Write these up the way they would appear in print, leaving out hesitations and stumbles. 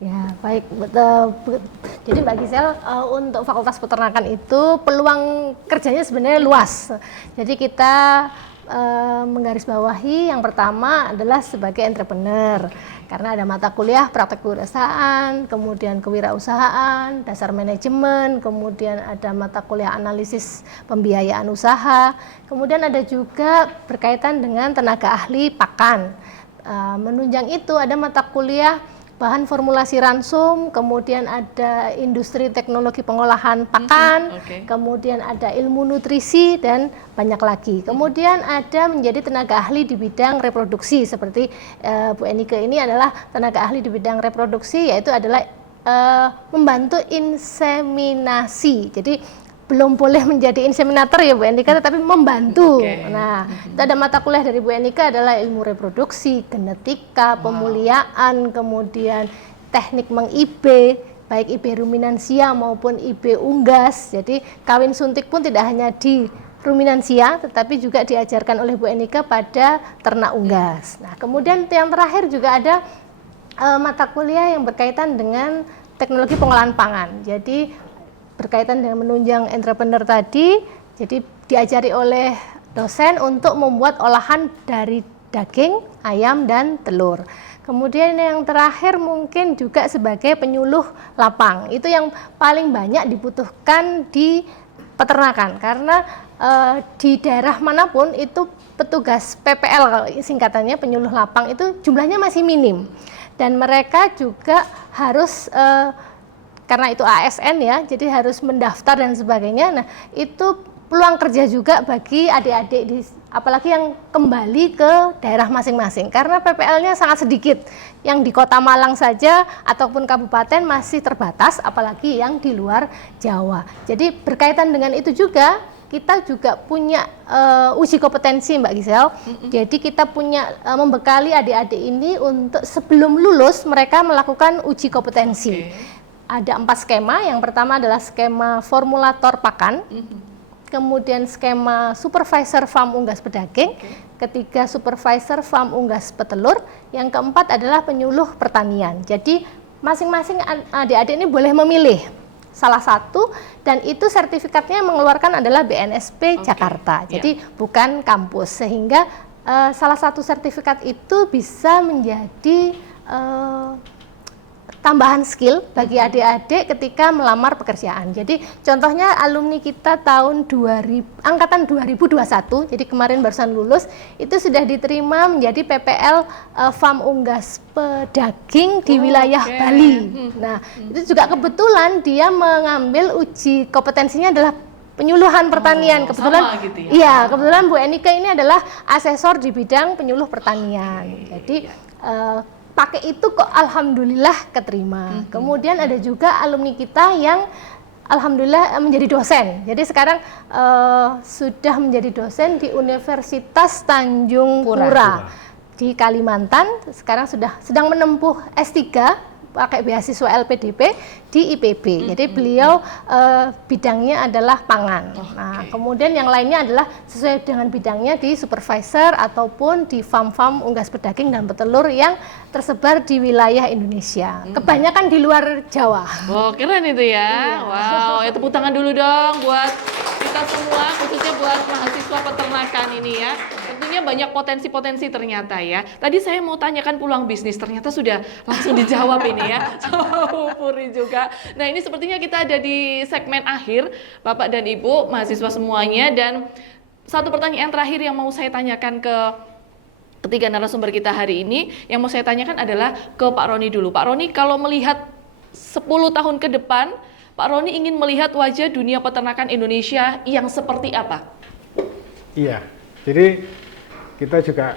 Ya, baik. Jadi Mbak Gisel, untuk Fakultas Peternakan itu peluang kerjanya sebenarnya luas. Jadi kita menggarisbawahi yang pertama adalah sebagai entrepreneur. Karena ada mata kuliah praktek kewirausahaan, kemudian kewirausahaan, dasar manajemen, kemudian ada mata kuliah analisis pembiayaan usaha, kemudian ada juga berkaitan dengan tenaga ahli pakan. Menunjang itu ada mata kuliah bahan formulasi ransum, kemudian ada industri teknologi pengolahan pakan, kemudian ada ilmu nutrisi dan banyak lagi. Kemudian ada menjadi tenaga ahli di bidang reproduksi seperti Bu Enike ini adalah tenaga ahli di bidang reproduksi, yaitu adalah membantu inseminasi. Jadi belum boleh menjadi inseminator ya Bu Enika, tetapi membantu. Nah, itu ada mata kuliah dari Bu Enika adalah ilmu reproduksi, genetika, pemuliaan, kemudian teknik meng-IB, baik IB ruminansia maupun IB unggas. Jadi kawin suntik pun tidak hanya di ruminansia, tetapi juga diajarkan oleh Bu Enika pada ternak unggas. Nah, kemudian yang terakhir juga ada mata kuliah yang berkaitan dengan teknologi pengolahan pangan. Jadi berkaitan dengan menunjang entrepreneur tadi, jadi diajari oleh dosen untuk membuat olahan dari daging, ayam, dan telur. Kemudian yang terakhir mungkin juga sebagai penyuluh lapang. Itu yang paling banyak dibutuhkan di peternakan, karena di daerah manapun itu petugas PPL singkatannya penyuluh lapang itu jumlahnya masih minim. Dan mereka juga harus karena itu ASN ya, jadi harus mendaftar dan sebagainya. Nah, itu peluang kerja juga bagi adik-adik, apalagi yang kembali ke daerah masing-masing. Karena PPL-nya sangat sedikit. Yang di Kota Malang saja ataupun kabupaten masih terbatas, apalagi yang di luar Jawa. Jadi berkaitan dengan itu juga, kita juga punya uji kompetensi Mbak Gisel. Jadi kita punya membekali adik-adik ini untuk sebelum lulus mereka melakukan uji kompetensi. Ada 4 skema. Yang pertama adalah skema formulator pakan, kemudian skema supervisor farm unggas pedaging, ketiga supervisor farm unggas petelur, yang keempat adalah penyuluh pertanian. Jadi masing-masing adik-adik ini boleh memilih salah satu, dan itu sertifikatnya yang mengeluarkan adalah BNSP Jakarta. Jadi bukan kampus, sehingga salah satu sertifikat itu bisa menjadi tambahan skill bagi adik-adik ketika melamar pekerjaan. Jadi contohnya alumni kita tahun angkatan 2021, jadi kemarin barusan lulus, itu sudah diterima menjadi PPL farm unggas pedaging di wilayah Bali. Nah, itu juga kebetulan dia mengambil uji kompetensinya adalah penyuluhan pertanian. Kebetulan gitu ya? Iya, kebetulan Bu Enika ini adalah asesor di bidang penyuluh pertanian. Jadi pakai itu kok alhamdulillah keterima. Kemudian ada juga alumni kita yang alhamdulillah menjadi dosen. Jadi sekarang sudah menjadi dosen di Universitas Tanjung Pura di Kalimantan. Sekarang sedang menempuh S3 pakai beasiswa LPDP di IPB. Jadi beliau bidangnya adalah pangan. Nah, kemudian yang lainnya adalah sesuai dengan bidangnya di supervisor ataupun di farm-farm unggas pedaging dan petelur yang tersebar di wilayah Indonesia. Kebanyakan di luar Jawa. Wow, keren itu ya. Wow, ya tepuk tangan dulu dong buat kita semua, khususnya buat mahasiswa peternakan ini ya. Tentunya banyak potensi-potensi ternyata ya. Tadi saya mau tanyakan peluang bisnis, ternyata sudah langsung dijawab ini ya. So, Puri juga. Nah, ini sepertinya kita ada di segmen akhir, Bapak dan Ibu, mahasiswa semuanya. Dan satu pertanyaan terakhir yang mau saya tanyakan ke ketiga narasumber kita hari ini, yang mau saya tanyakan adalah ke Pak Roni dulu. Pak Roni, kalau melihat 10 tahun ke depan, Pak Roni ingin melihat wajah dunia peternakan Indonesia yang seperti apa? Iya, jadi kita juga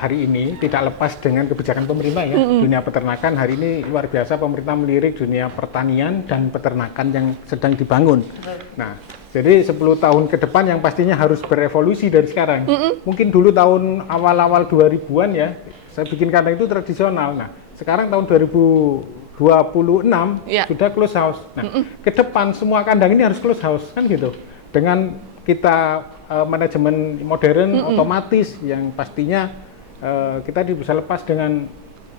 hari ini tidak lepas dengan kebijakan pemerintah ya. Dunia peternakan hari ini luar biasa, pemerintah melirik dunia pertanian dan peternakan yang sedang dibangun. Nah, jadi 10 tahun ke depan yang pastinya harus berevolusi dari sekarang. Mungkin dulu tahun awal-awal 2000-an ya, saya bikin kandang itu tradisional. Nah, sekarang tahun 2026 sudah close house. Nah, ke depan semua kandang ini harus close house kan gitu. Dengan kita manajemen modern, otomatis yang pastinya kita bisa lepas dengan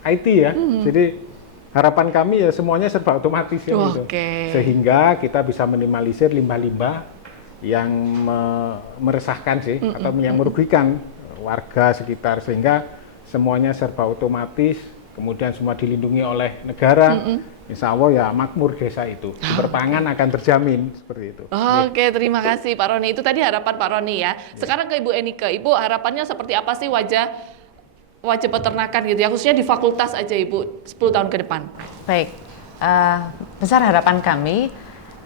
IT ya. Jadi harapan kami ya semuanya serba otomatis ya gitu. Oke. Sehingga kita bisa minimalisir limbah-limbah yang meresahkan sih atau yang merugikan warga sekitar, sehingga semuanya serba otomatis, kemudian semua dilindungi oleh negara. Insya Allah ya makmur desa itu, sumber pangan akan terjamin seperti itu. Oke, terima kasih Pak Roni. Itu tadi harapan Pak Roni ya. Sekarang ke Ibu Enike. Ibu harapannya seperti apa sih wajah peternakan gitu ya, khususnya di fakultas aja Ibu 10 tahun ke depan? Baik, besar harapan kami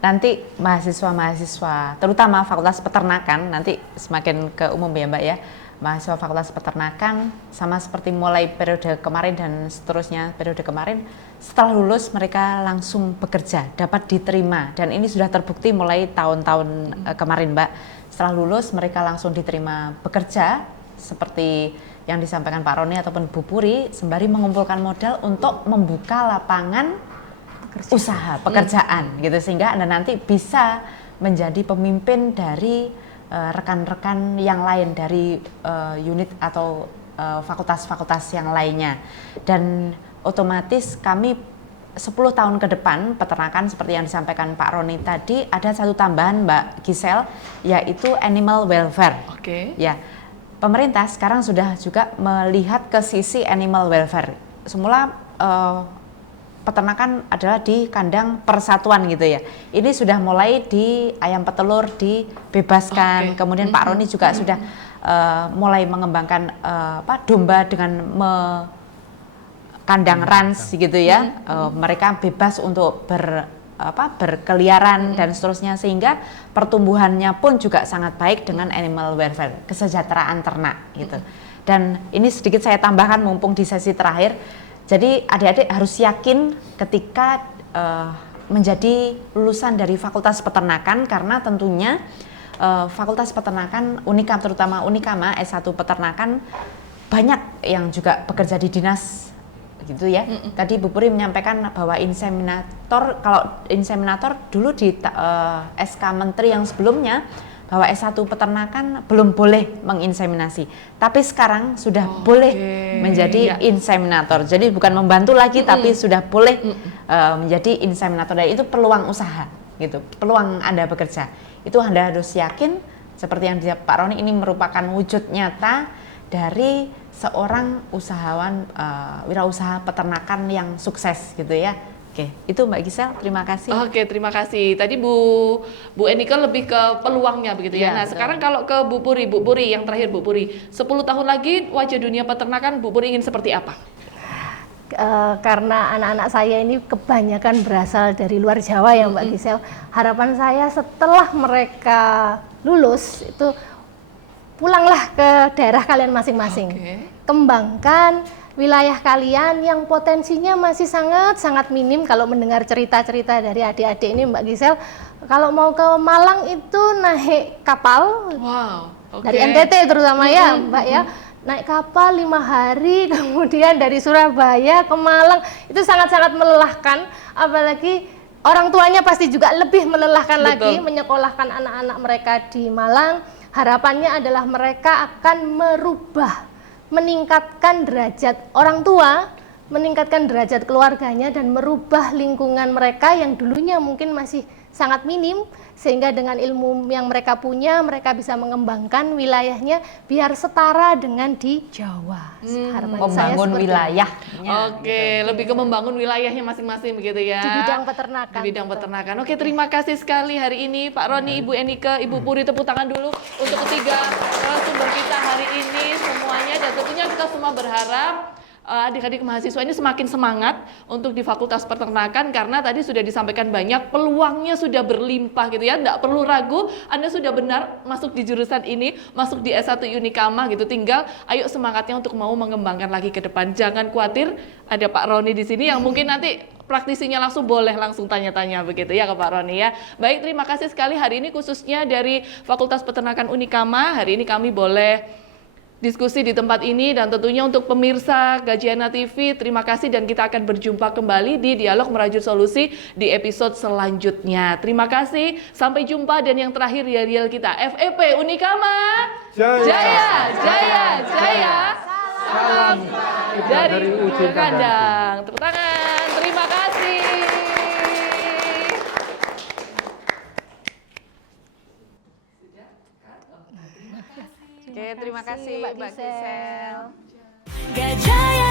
nanti mahasiswa-mahasiswa, terutama fakultas peternakan, nanti semakin ke umum ya Mbak ya, mahasiswa fakultas peternakan sama seperti mulai periode kemarin dan seterusnya periode kemarin, setelah lulus mereka langsung bekerja, dapat diterima, dan ini sudah terbukti mulai tahun-tahun kemarin Mbak. Setelah lulus mereka langsung diterima bekerja seperti yang disampaikan Pak Roni ataupun Bu Puri, sembari mengumpulkan modal untuk membuka lapangan usaha pekerjaan gitu, sehingga Anda nanti bisa menjadi pemimpin dari rekan-rekan yang lain dari unit atau fakultas-fakultas yang lainnya. Dan otomatis kami 10 tahun ke depan peternakan seperti yang disampaikan Pak Roni tadi, ada satu tambahan Mbak Gisel, yaitu animal welfare. Oke. Ya, pemerintah sekarang sudah juga melihat ke sisi animal welfare. Semula peternakan adalah di kandang persatuan gitu ya. Ini sudah mulai di ayam petelur dibebaskan. Kemudian Pak Roni juga sudah mulai mengembangkan domba dengan kandang rans gitu ya. Mereka bebas untuk berkeliaran dan seterusnya, sehingga pertumbuhannya pun juga sangat baik dengan animal welfare, kesejahteraan ternak gitu. Dan ini sedikit saya tambahkan mumpung di sesi terakhir. Jadi adik-adik harus yakin ketika menjadi lulusan dari Fakultas Peternakan, karena tentunya Fakultas Peternakan Unikam, terutama Unikama S1 Peternakan, banyak yang juga bekerja di dinas gitu ya. Tadi Bu Puri menyampaikan bahwa inseminator, kalau inseminator dulu di SK Menteri yang sebelumnya bahwa S1 peternakan belum boleh menginseminasi, tapi sekarang sudah boleh menjadi inseminator. Jadi bukan membantu lagi, tapi sudah boleh menjadi inseminator. Dan itu peluang usaha gitu, peluang Anda bekerja. Itu Anda harus yakin, seperti yang Pak Roni, ini merupakan wujud nyata dari seorang usahawan wirausaha peternakan yang sukses gitu ya. Oke, itu Mbak Gisel, terima kasih. Oke, terima kasih. Tadi Bu Enike lebih ke peluangnya begitu ya. Nah, sekarang kalau ke Bu Puri yang terakhir Bu Puri, 10 tahun lagi wajah dunia peternakan Bu Puri ingin seperti apa? Karena anak-anak saya ini kebanyakan berasal dari luar Jawa ya Mbak Gisel. Harapan saya setelah mereka lulus itu pulanglah ke daerah kalian masing-masing. Kembangkan wilayah kalian yang potensinya masih sangat minim. Kalau mendengar cerita-cerita dari adik-adik ini Mbak Gisel, kalau mau ke Malang itu naik kapal, dari NTT terutama ya Mbak ya, naik kapal 5 hari, kemudian dari Surabaya ke Malang, itu sangat-sangat melelahkan, apalagi orang tuanya pasti juga lebih melelahkan lagi menyekolahkan anak-anak mereka di Malang. Harapannya adalah mereka akan meningkatkan derajat orang tua, meningkatkan derajat keluarganya, dan merubah lingkungan mereka yang dulunya mungkin masih sangat minim, sehingga dengan ilmu yang mereka punya, mereka bisa mengembangkan wilayahnya biar setara dengan di Jawa. Membangun wilayah. Oke, lebih ke membangun wilayahnya masing-masing begitu ya. Di bidang peternakan. Di bidang peternakan. Oke, terima kasih sekali hari ini Pak Roni, Ibu Enike, Ibu Puri, tepuk tangan dulu untuk ketiga narasumber kita hari ini semuanya. Dan tentunya kita semua berharap adik-adik mahasiswa ini semakin semangat untuk di Fakultas Peternakan, karena tadi sudah disampaikan banyak, peluangnya sudah berlimpah gitu ya. Nggak perlu ragu, Anda sudah benar masuk di jurusan ini, masuk di S1 Unikama gitu. Tinggal ayo semangatnya untuk mau mengembangkan lagi ke depan. Jangan khawatir, ada Pak Roni di sini yang mungkin nanti praktisinya langsung boleh langsung tanya-tanya begitu ya ke Pak Roni ya. Baik, terima kasih sekali hari ini khususnya dari Fakultas Peternakan Unikama. Hari ini kami boleh diskusi di tempat ini, dan tentunya untuk pemirsa Gajiana TV, terima kasih, dan kita akan berjumpa kembali di Dialog Merajut Solusi di episode selanjutnya. Terima kasih, sampai jumpa, dan yang terakhir yel-yel kita, FEP Unikama, Jaya, Jaya, Jaya, salam dari ujung kandang. Tepuk tangan, terima kasih Mbak Gisel. Gajah